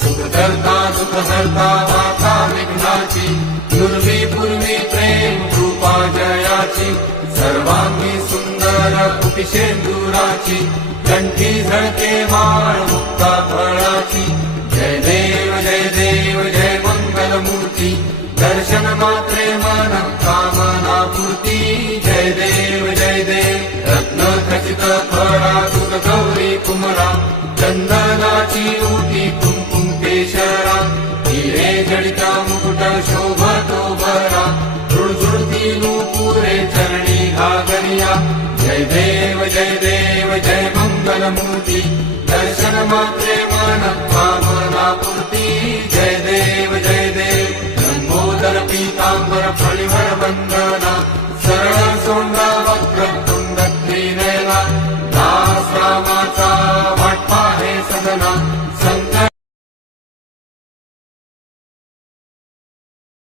सुखकर्ता दुःखहर्ता माता विघ्नाची, दुर्वी पूर्वी प्रेम कृपा जयाची, सर्वांगी सुंदर कुपिशेंदुराची, कंठी झळके माळ मुक्ता फळाची. जय देव जय मंगलमूर्ती, दर्शन मात्रे मन कामना पूर्ती. जय देव रत्न खचित फळा तुक गौरी कुमरा, चंदनाची ओटी कुंकुम केशरा, हिरे जडिता मुकुट शोभतो बरा, झुळझुळती नूपुरे चरणी घागरिया. जय देव जय मंगलमूर्ती, दर्शन मात्रे मन